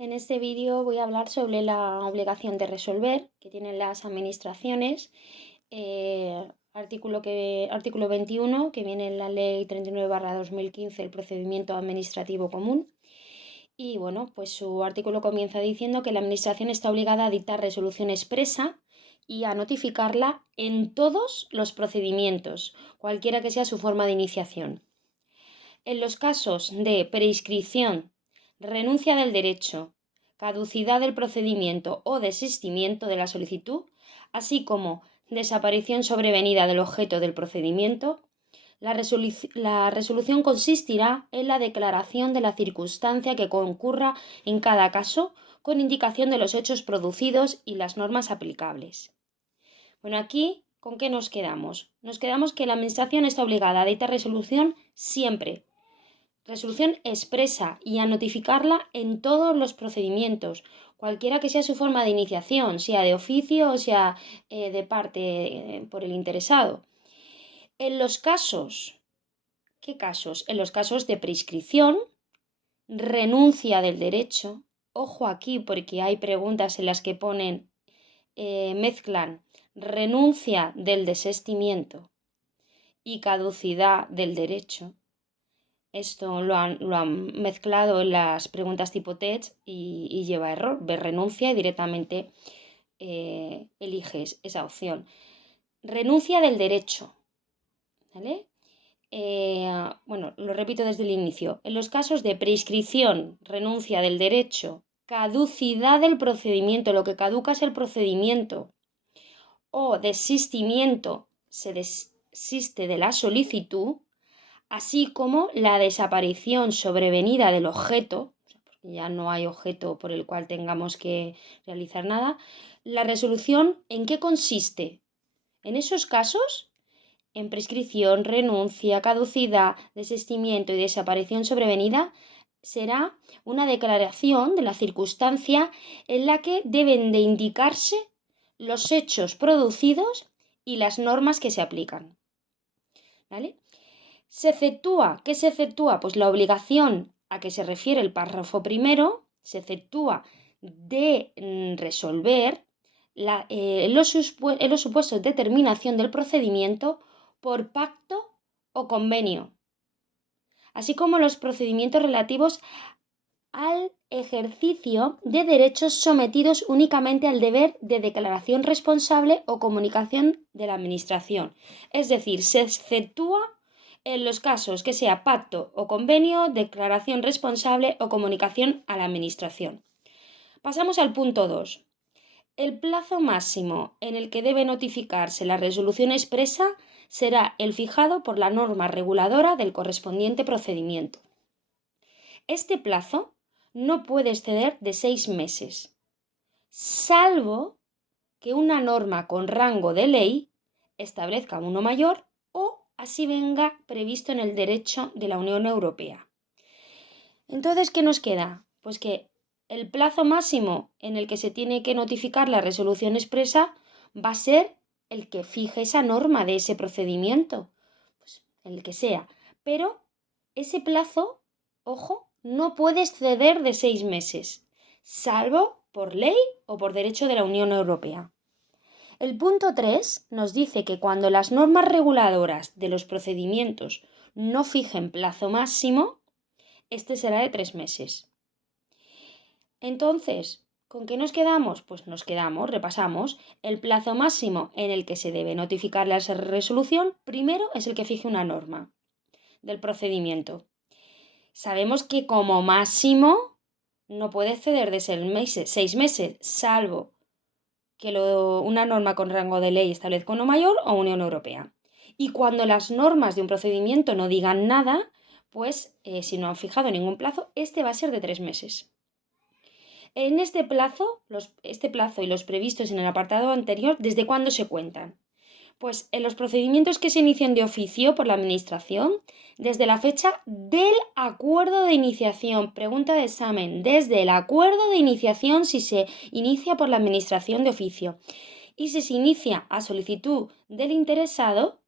En este vídeo voy a hablar sobre la obligación de resolver que tienen las administraciones, artículo 21, que viene en la Ley 39/2015, el procedimiento administrativo común. Y bueno, pues su artículo comienza diciendo que la administración está obligada a dictar resolución expresa y a notificarla en todos los procedimientos, cualquiera que sea su forma de iniciación. En los casos de prescripción, renuncia del derecho, caducidad del procedimiento o desistimiento de la solicitud, así como desaparición sobrevenida del objeto del procedimiento, la resolución consistirá en la declaración de la circunstancia que concurra en cada caso, con indicación de los hechos producidos y las normas aplicables. Bueno, aquí, ¿con qué nos quedamos? Nos quedamos que la Administración está obligada a dictar resolución siempre. Resolución expresa y a notificarla en todos los procedimientos, cualquiera que sea su forma de iniciación, sea de oficio o sea de parte por el interesado. En los casos, ¿qué casos? En los casos de prescripción, renuncia del derecho. Ojo aquí porque hay preguntas en las que mezclan renuncia del desistimiento y caducidad del derecho. Esto lo han mezclado en las preguntas tipo TED y lleva error. Ves renuncia y directamente eliges esa opción. Renuncia del derecho. ¿Vale? Bueno, lo repito desde el inicio. En los casos de prescripción, renuncia del derecho, caducidad del procedimiento, lo que caduca es el procedimiento, o desistimiento, se desiste de la solicitud, así como la desaparición sobrevenida del objeto, porque ya no hay objeto por el cual tengamos que realizar nada. La resolución, ¿en qué consiste? En esos casos, en prescripción, renuncia, caducidad, desistimiento y desaparición sobrevenida, será una declaración de la circunstancia en la que deben de indicarse los hechos producidos y las normas que se aplican. ¿Vale? ¿Qué se efectúa? Pues la obligación a que se refiere el párrafo primero se efectúa de resolver en los supuestos de terminación del procedimiento por pacto o convenio, así como los procedimientos relativos al ejercicio de derechos sometidos únicamente al deber de declaración responsable o comunicación de la Administración. Es decir, se efectúa en los casos que sea pacto o convenio, declaración responsable o comunicación a la Administración. Pasamos al punto 2. El plazo máximo en el que debe notificarse la resolución expresa será el fijado por la norma reguladora del correspondiente procedimiento. Este plazo no puede exceder de 6 meses, salvo que una norma con rango de ley establezca uno mayor o así venga previsto en el derecho de la Unión Europea. Entonces, ¿qué nos queda? Pues que el plazo máximo en el que se tiene que notificar la resolución expresa va a ser el que fije esa norma de ese procedimiento, pues el que sea. Pero ese plazo, ojo, no puede exceder de 6 meses, salvo por ley o por derecho de la Unión Europea. El punto 3 nos dice que cuando las normas reguladoras de los procedimientos no fijen plazo máximo, este será de 3 meses. Entonces, ¿con qué nos quedamos? Pues repasamos, el plazo máximo en el que se debe notificar la resolución, primero es el que fije una norma del procedimiento. Sabemos que como máximo no puede exceder de 6 meses, salvo que una norma con rango de ley establezca uno mayor o Unión Europea. Y cuando las normas de un procedimiento no digan nada, pues si no han fijado ningún plazo, este va a ser de 3 meses. En este plazo y los previstos en el apartado anterior, ¿desde cuándo se cuentan? Pues en los procedimientos que se inician de oficio por la Administración, desde la fecha del acuerdo de iniciación. Pregunta de examen. Desde el acuerdo de iniciación si se inicia por la Administración de oficio. Y si se inicia a solicitud del interesado,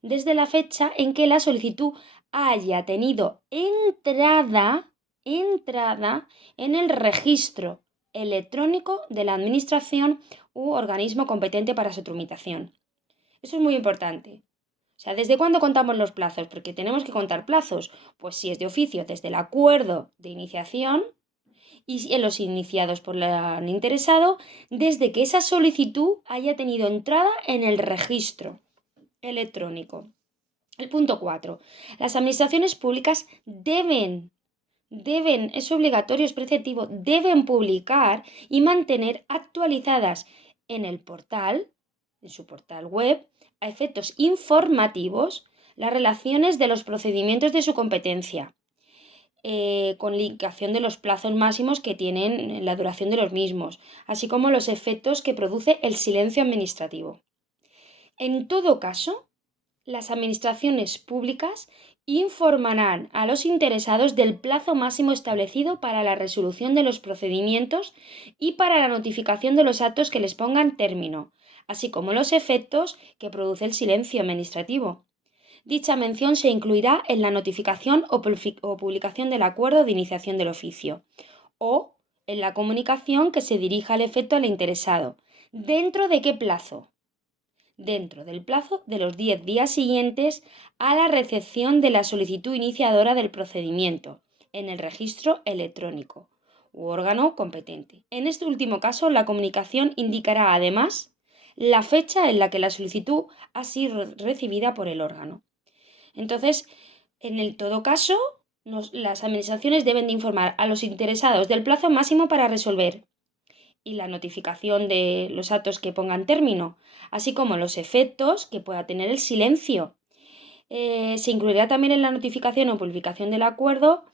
desde la fecha en que la solicitud haya tenido entrada entrada en el registro electrónico de la administración u organismo competente para su tramitación. Eso es muy importante. O sea, ¿desde cuándo contamos los plazos? Porque tenemos que contar plazos. Pues si es de oficio, desde el acuerdo de iniciación y en los iniciados por el interesado, desde que esa solicitud haya tenido entrada en el registro electrónico. El punto 4. Las administraciones públicas deben, es obligatorio, es preceptivo, deben publicar y mantener actualizadas en el portal, en su portal web, a efectos informativos, las relaciones de los procedimientos de su competencia, con indicación de los plazos máximos que tienen la duración de los mismos, así como los efectos que produce el silencio administrativo. En todo caso, las administraciones públicas informarán a los interesados del plazo máximo establecido para la resolución de los procedimientos y para la notificación de los actos que les pongan término, así como los efectos que produce el silencio administrativo. Dicha mención se incluirá en la notificación o publicación del acuerdo de iniciación del oficio o en la comunicación que se dirija al efecto al interesado. ¿Dentro de qué plazo? Dentro del plazo de los 10 días siguientes a la recepción de la solicitud iniciadora del procedimiento en el registro electrónico u órgano competente. En este último caso, la comunicación indicará además la fecha en la que la solicitud ha sido recibida por el órgano. Entonces, en todo caso, las administraciones deben de informar a los interesados del plazo máximo para resolver y la notificación de los actos que pongan término, así como los efectos que pueda tener el silencio. Se incluirá también en la notificación o publicación del acuerdo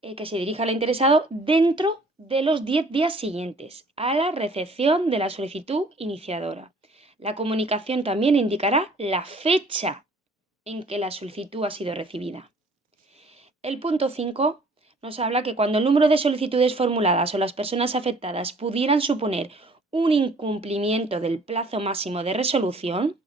que se dirija al interesado dentro de los 10 días siguientes a la recepción de la solicitud iniciadora. La comunicación también indicará la fecha en que la solicitud ha sido recibida. El punto 5 nos habla que cuando el número de solicitudes formuladas o las personas afectadas pudieran suponer un incumplimiento del plazo máximo de resolución,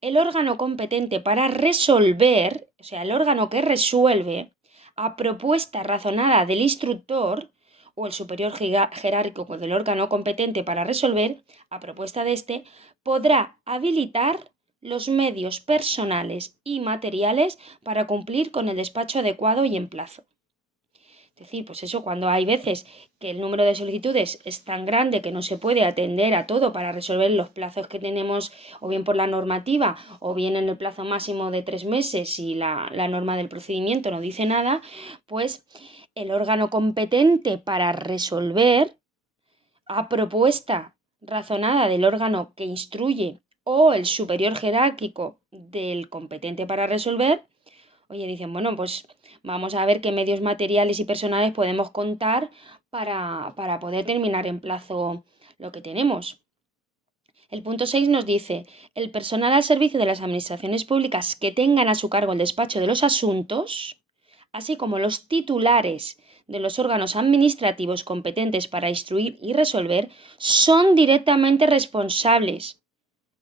el órgano competente para resolver, o sea, el órgano que resuelve, a propuesta razonada del instructor o el superior jerárquico del órgano competente para resolver, a propuesta de este, podrá habilitar los medios personales y materiales para cumplir con el despacho adecuado y en plazo. Es decir, pues eso, cuando hay veces que el número de solicitudes es tan grande que no se puede atender a todo para resolver los plazos que tenemos, o bien por la normativa, o bien en el plazo máximo de 3 meses y la norma del procedimiento no dice nada, pues el órgano competente para resolver, a propuesta razonada del órgano que instruye o el superior jerárquico del competente para resolver, oye, dicen, bueno, pues vamos a ver qué medios materiales y personales podemos contar para poder terminar en plazo lo que tenemos. El punto 6 nos dice, el personal al servicio de las administraciones públicas que tengan a su cargo el despacho de los asuntos, así como los titulares de los órganos administrativos competentes para instruir y resolver, son directamente responsables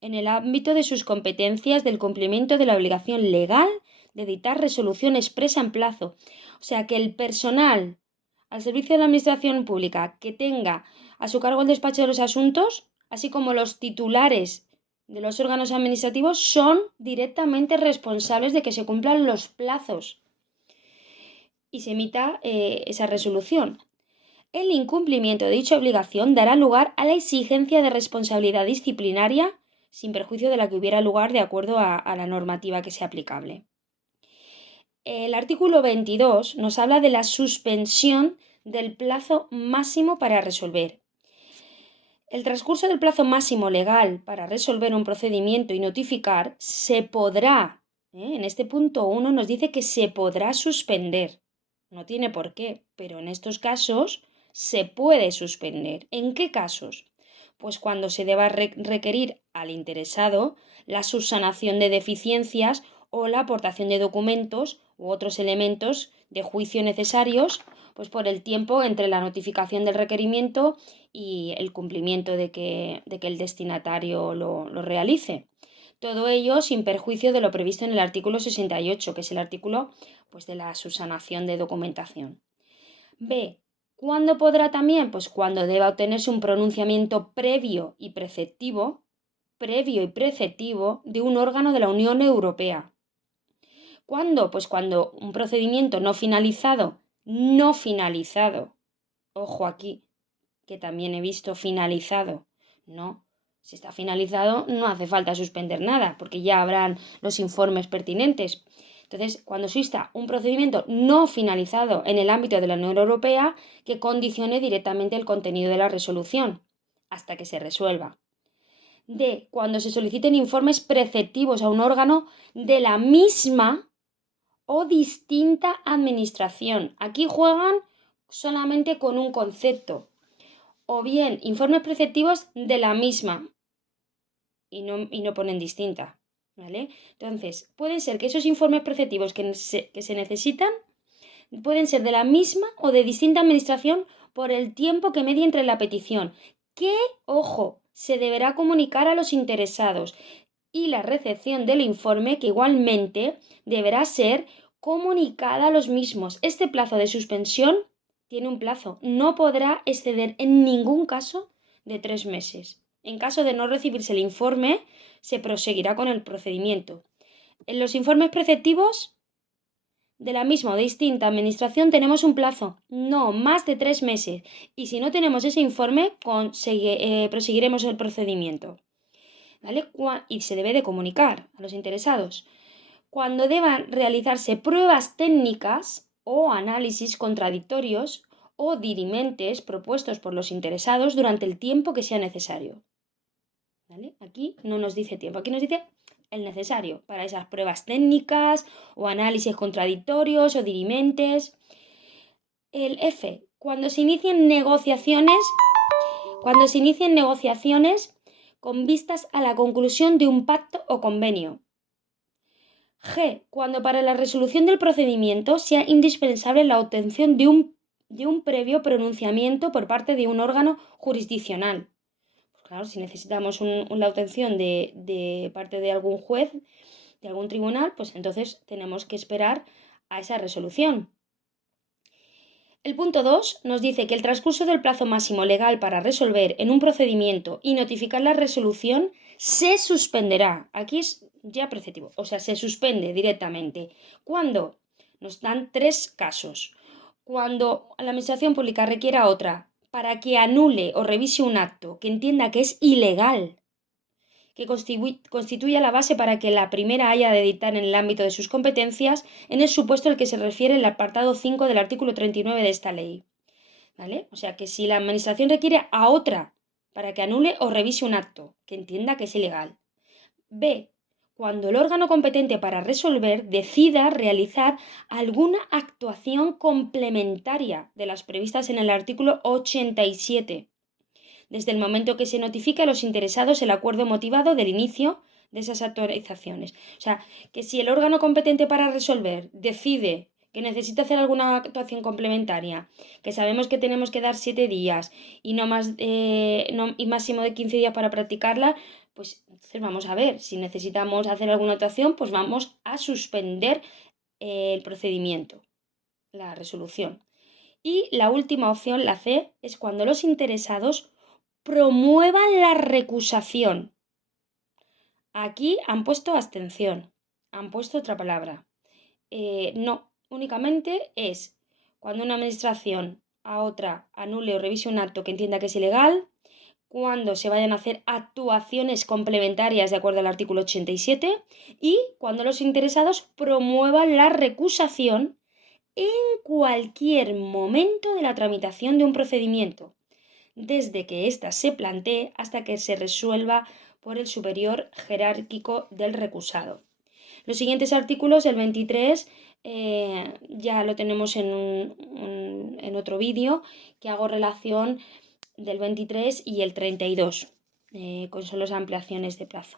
en el ámbito de sus competencias del cumplimiento de la obligación legal de dictar resolución expresa en plazo. O sea que el personal al servicio de la administración pública que tenga a su cargo el despacho de los asuntos, así como los titulares de los órganos administrativos, son directamente responsables de que se cumplan los plazos y se emita esa resolución. El incumplimiento de dicha obligación dará lugar a la exigencia de responsabilidad disciplinaria sin perjuicio de la que hubiera lugar de acuerdo a la normativa que sea aplicable. El artículo 22 nos habla de la suspensión del plazo máximo para resolver. El transcurso del plazo máximo legal para resolver un procedimiento y notificar se podrá, en este punto 1 nos dice que se podrá suspender. No tiene por qué, pero en estos casos se puede suspender. ¿En qué casos? Pues cuando se deba requerir al interesado la subsanación de deficiencias o la aportación de documentos u otros elementos de juicio necesarios, pues por el tiempo entre la notificación del requerimiento y el cumplimiento de que el destinatario lo realice. Todo ello sin perjuicio de lo previsto en el artículo 68, que es el artículo pues, de la subsanación de documentación. B. ¿Cuándo podrá también? Pues cuando deba obtenerse un pronunciamiento previo y preceptivo de un órgano de la Unión Europea. ¿Cuándo? Pues cuando un procedimiento no finalizado, ojo aquí, que también he visto finalizado, no, si está finalizado no hace falta suspender nada, porque ya habrán los informes pertinentes. Entonces, cuando exista un procedimiento no finalizado en el ámbito de la Unión Europea que condicione directamente el contenido de la resolución, hasta que se resuelva. D. Cuando se soliciten informes preceptivos a un órgano de la misma o distinta administración. Aquí juegan solamente con un concepto. O bien informes preceptivos de la misma y no ponen distinta. ¿Vale? Entonces, pueden ser que esos informes preceptivos que se necesitan pueden ser de la misma o de distinta administración por el tiempo que medie entre la petición, que, ojo, se deberá comunicar a los interesados, y la recepción del informe, que igualmente deberá ser comunicada a los mismos. Este plazo de suspensión tiene un plazo, no podrá exceder en ningún caso de 3 meses. En caso de no recibirse el informe, se proseguirá con el procedimiento. En los informes preceptivos de la misma o distinta administración tenemos un plazo, no más de 3 meses, y si no tenemos ese informe, proseguiremos el procedimiento. ¿Vale? Y se debe de comunicar a los interesados. Cuando deban realizarse pruebas técnicas o análisis contradictorios o dirimentes propuestos por los interesados durante el tiempo que sea necesario. ¿Vale? Aquí no nos dice tiempo, aquí nos dice el necesario para esas pruebas técnicas o análisis contradictorios o dirimentes. El F, cuando se inicien negociaciones con vistas a la conclusión de un pacto o convenio. G, cuando para la resolución del procedimiento sea indispensable la obtención de un previo pronunciamiento por parte de un órgano jurisdiccional. Pues claro, si necesitamos la obtención de parte de algún juez, de algún tribunal, pues entonces tenemos que esperar a esa resolución. El punto 2 nos dice que el transcurso del plazo máximo legal para resolver en un procedimiento y notificar la resolución se suspenderá. Aquí es ya preceptivo, o sea, se suspende directamente. ¿Cuándo? Nos dan 3 casos. Cuando la administración pública requiera otra para que anule o revise un acto que entienda que es ilegal, que constituya la base para que la primera haya de dictar en el ámbito de sus competencias en el supuesto al que se refiere el apartado 5 del artículo 39 de esta ley. ¿Vale? O sea que si la administración requiere a otra para que anule o revise un acto que entienda que es ilegal. B. Cuando el órgano competente para resolver decida realizar alguna actuación complementaria de las previstas en el artículo 87, desde el momento que se notifique a los interesados el acuerdo motivado del inicio de esas autorizaciones. O sea, que si el órgano competente para resolver decide que necesita hacer alguna actuación complementaria, que sabemos que tenemos que dar 7 días y y máximo de 15 días para practicarla, pues entonces vamos a ver, si necesitamos hacer alguna actuación, pues vamos a suspender el procedimiento, la resolución. Y la última opción, la C, es cuando los interesados promuevan la recusación. Aquí han puesto abstención, han puesto otra palabra. No, únicamente es cuando una administración a otra anule o revise un acto que entienda que es ilegal, cuando se vayan a hacer actuaciones complementarias de acuerdo al artículo 87 y cuando los interesados promuevan la recusación en cualquier momento de la tramitación de un procedimiento, desde que ésta se plantee hasta que se resuelva por el superior jerárquico del recusado. Los siguientes artículos, el 23, ya lo tenemos en otro vídeo que hago relación del 23 y el 32, con solo ampliaciones de plazo.